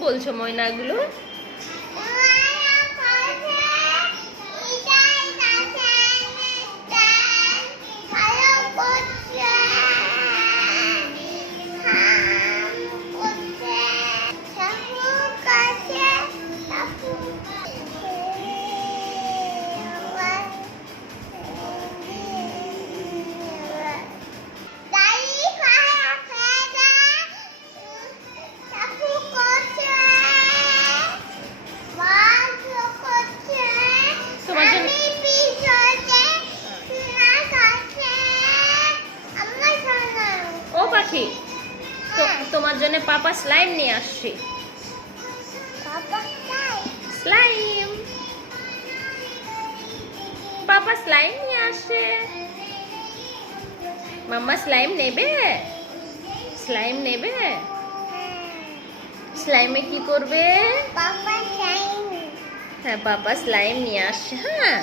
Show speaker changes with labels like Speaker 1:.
Speaker 1: বলছো ময়নাগুলো? পাখি তো তোমার জন্য পাপা স্লাইম নিয়ে আসছি স্লাইম পাপা স্লাইম নিয়ে আসে মাম্মা স্লাইম নেবে স্লাইম নেবে স্লাইমে কি করবে হ্যাঁ পাপা স্লাইম নিয়ে আসছে হ্যাঁ